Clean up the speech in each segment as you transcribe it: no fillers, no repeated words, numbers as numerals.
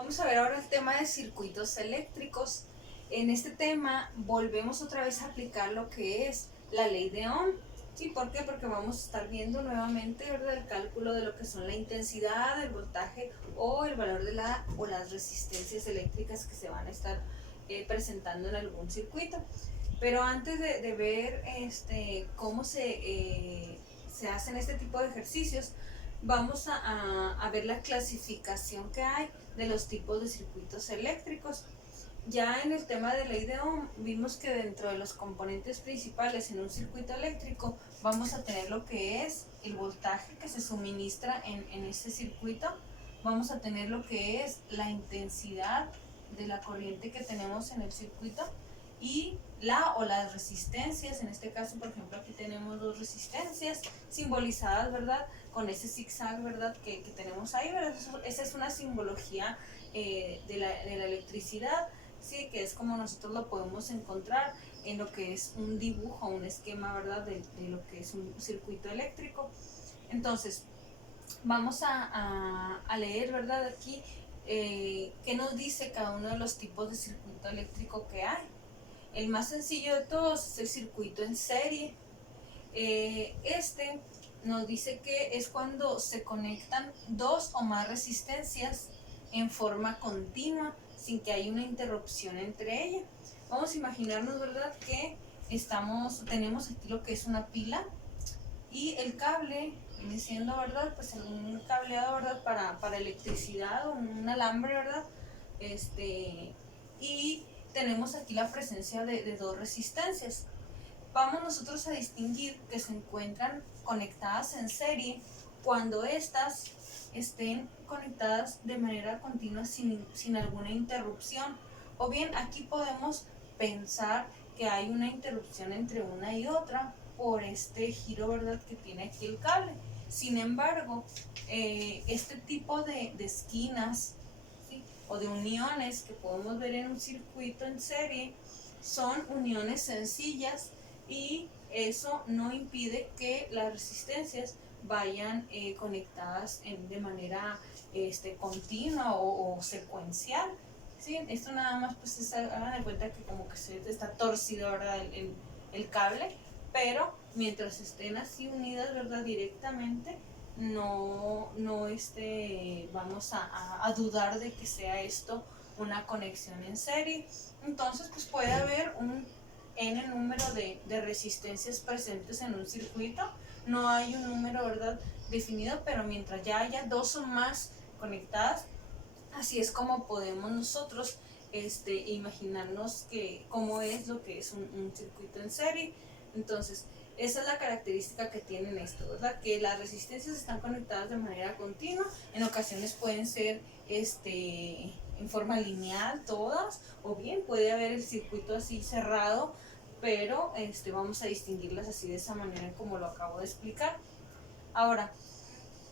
Vamos a ver ahora el tema de circuitos eléctricos. En este tema volvemos otra vez a aplicar lo que es la ley de Ohm. ¿Sí? ¿Por qué? Porque vamos a estar viendo nuevamente, ¿verdad?, el cálculo de lo que son la intensidad, el voltaje o el valor de las resistencias eléctricas que se van a estar presentando en algún circuito. Pero antes de ver cómo se hacen este tipo de ejercicios, vamos a ver la clasificación que hay de los tipos de circuitos eléctricos. Ya en el tema de ley de Ohm vimos que dentro de los componentes principales en un circuito eléctrico vamos a tener lo que es el voltaje que se suministra en ese circuito, vamos a tener lo que es la intensidad de la corriente que tenemos en el circuito y las resistencias. En este caso, por ejemplo, aquí tenemos dos resistencias simbolizadas, ¿verdad?, con ese zigzag, ¿verdad?, que tenemos ahí, ¿verdad? Esa es una simbología de la electricidad, ¿sí?, que es como nosotros lo podemos encontrar en lo que es un dibujo, un esquema, ¿verdad?, de lo que es un circuito eléctrico. Entonces, vamos a leer, ¿verdad?, aquí qué nos dice cada uno de los tipos de circuito eléctrico que hay. El más sencillo de todos es el circuito en serie. Este nos dice que es cuando se conectan dos o más resistencias en forma continua sin que haya una interrupción entre ellas. Vamos a imaginarnos, ¿verdad?, que tenemos aquí lo que es una pila y el cable viene siendo, ¿verdad?, pues un cableado, ¿verdad?, para electricidad o un alambre, ¿verdad? Y tenemos aquí la presencia de dos resistencias. Vamos nosotros a distinguir que se encuentran conectadas en serie cuando éstas estén conectadas de manera continua sin alguna interrupción. O bien aquí podemos pensar que hay una interrupción entre una y otra por este giro, ¿verdad?, que tiene aquí el cable. Sin embargo, este tipo de esquinas, ¿sí?, o de uniones que podemos ver en un circuito en serie son uniones sencillas y eso no impide que las resistencias vayan conectadas de manera continua o secuencial. ¿Sí? Esto nada más, pues hagan de cuenta que como que está torcido, ¿verdad?, el cable, pero mientras estén así unidas, ¿verdad?, directamente, no vamos a dudar de que sea esto una conexión en serie. Entonces, pues puede haber un n número de resistencias presentes en un circuito. No hay un número, ¿verdad?, definido, pero mientras ya haya dos o más conectadas, así es como podemos nosotros imaginarnos cómo es lo que es un circuito en serie. Entonces, esa es la característica que tienen esto, ¿verdad?, que las resistencias están conectadas de manera continua. En ocasiones pueden ser en forma lineal todas, o bien puede haber el circuito así cerrado, pero vamos a distinguirlas así, de esa manera como lo acabo de explicar. Ahora,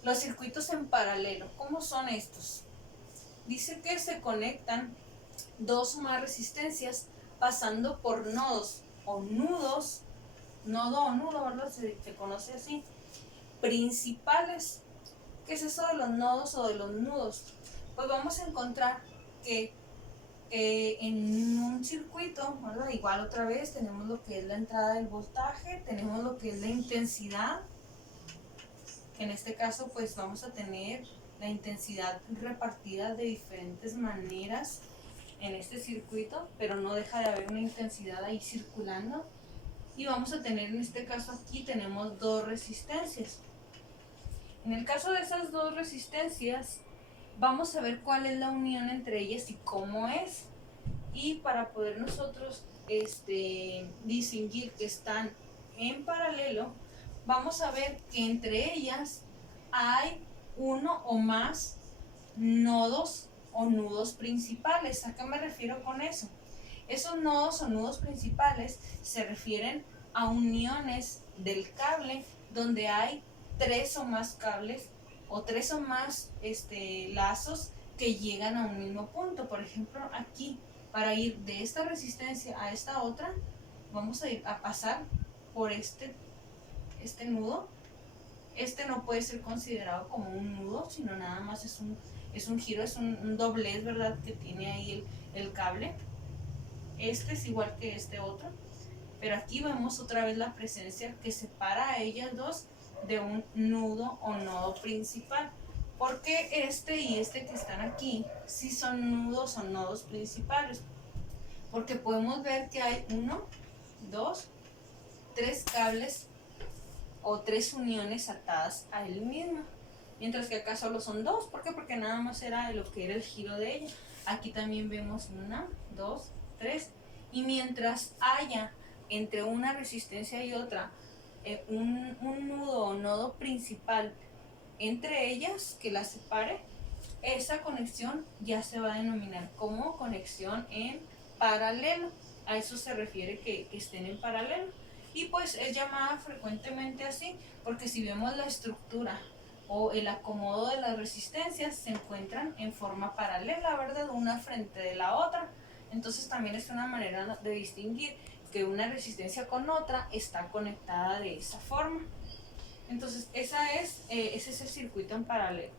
los circuitos en paralelo, ¿cómo son estos? Dice que se conectan dos o más resistencias pasando por nodos o nudos, nodo o nudo, ¿verdad?, se conoce así, principales. ¿Qué es eso de los nodos o de los nudos? Pues vamos a encontrar que en un circuito, ¿verdad?, igual otra vez tenemos lo que es la entrada del voltaje, tenemos lo que es la intensidad, que en este caso pues vamos a tener la intensidad repartida de diferentes maneras en este circuito, pero no deja de haber una intensidad ahí circulando. Y vamos a tener, en este caso aquí tenemos dos resistencias. En el caso de esas dos resistencias, vamos a ver cuál es la unión entre ellas y cómo es. Y para poder nosotros distinguir que están en paralelo, vamos a ver que entre ellas hay uno o más nodos o nudos principales. ¿A qué me refiero con eso? Esos nodos o nudos principales se refieren a uniones del cable donde hay tres o más cables o tres o más lazos que llegan a un mismo punto. Por ejemplo, aquí, para ir de esta resistencia a esta otra, vamos a pasar por este nudo. No puede ser considerado como un nudo, sino nada más es es un giro, es un doblez, ¿verdad? Que tiene ahí el cable. Este es igual que este otro, pero aquí vemos otra vez la presencia que separa a ellas dos de un nudo o nodo principal. Porque este y este que están aquí sí son nudos o nodos principales. Porque podemos ver que hay 1, 2, 3 cables o 3 uniones atadas a él mismo. Mientras que acá solo son 2. ¿Por qué? Porque nada más era lo que era el giro de ella. Aquí también vemos 1, 2, 3. Y mientras haya entre una resistencia y otra un nudo o nodo principal entre ellas que las separe, esa conexión ya se va a denominar como conexión en paralelo. A eso se refiere que estén en paralelo. Y pues es llamada frecuentemente así porque si vemos la estructura o el acomodo de las resistencias se encuentran en forma paralela, ¿verdad? Una frente de la otra. Entonces también es una manera de distinguir que una resistencia con otra está conectada de esa forma. Entonces ese es el circuito en paralelo.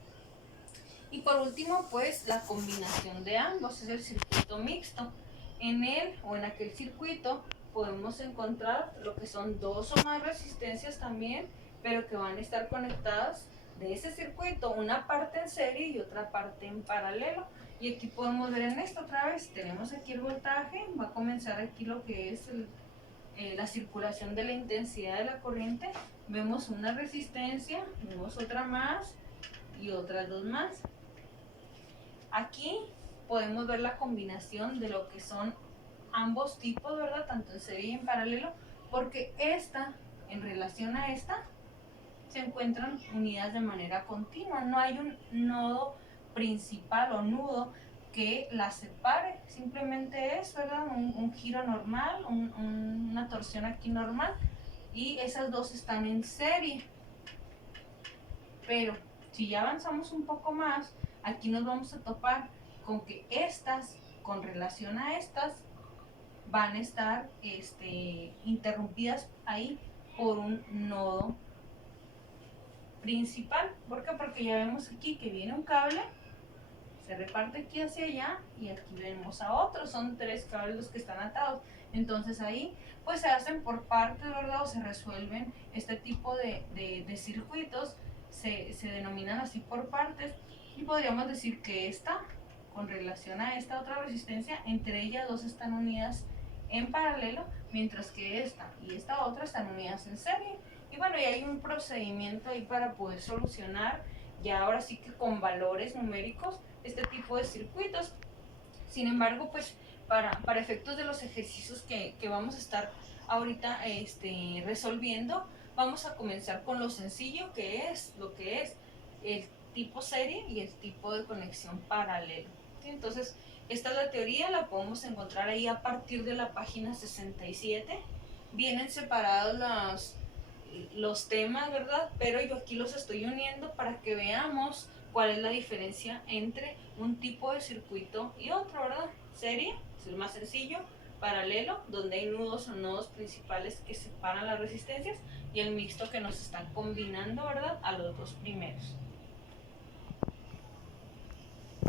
Y por último, pues la combinación de ambos es el circuito mixto. En él o en aquel circuito podemos encontrar lo que son 2 o más resistencias también, pero que van a estar conectadas de ese circuito, una parte en serie y otra parte en paralelo. Y aquí podemos ver en esto otra vez, tenemos aquí el voltaje, va a comenzar aquí lo que es la circulación de la intensidad de la corriente. Vemos una resistencia, vemos otra más y otras 2 más. Aquí podemos ver la combinación de lo que son ambos tipos, ¿verdad? Tanto en serie y en paralelo, porque esta, en relación a esta, se encuentran unidas de manera continua. No hay un nodo principal o nudo que las separe, simplemente es, ¿verdad? Un giro normal, una torsión aquí normal, y esas dos están en serie. Pero si ya avanzamos un poco más, aquí nos vamos a topar con que estas, con relación a estas, van a estar interrumpidas ahí por un nodo principal. ¿Por qué? Porque ya vemos aquí que viene un cable, se reparte aquí hacia allá y aquí vemos a otro. Son 3 cables los que están atados. Entonces ahí pues se hacen por partes, ¿verdad? O se resuelven este tipo de circuitos. Se denominan así por partes y podríamos decir que esta con relación a esta otra resistencia, entre ellas dos están unidas en paralelo, mientras que esta y esta otra están unidas en serie. Y bueno, y hay un procedimiento ahí para poder solucionar ya ahora sí que con valores numéricos este tipo de circuitos. Sin embargo, pues para efectos de los ejercicios que vamos a estar ahorita resolviendo, vamos a comenzar con lo sencillo que es lo que es el tipo serie y el tipo de conexión paralelo. ¿Sí? Entonces, esta es la teoría, la podemos encontrar ahí a partir de la página 67. Vienen separados los temas, ¿verdad? Pero yo aquí los estoy uniendo para que veamos cuál es la diferencia entre un tipo de circuito y otro, ¿verdad? Serie, es el más sencillo, paralelo, donde hay nudos o nodos principales que separan las resistencias, y el mixto que nos están combinando, ¿verdad? A los dos primeros.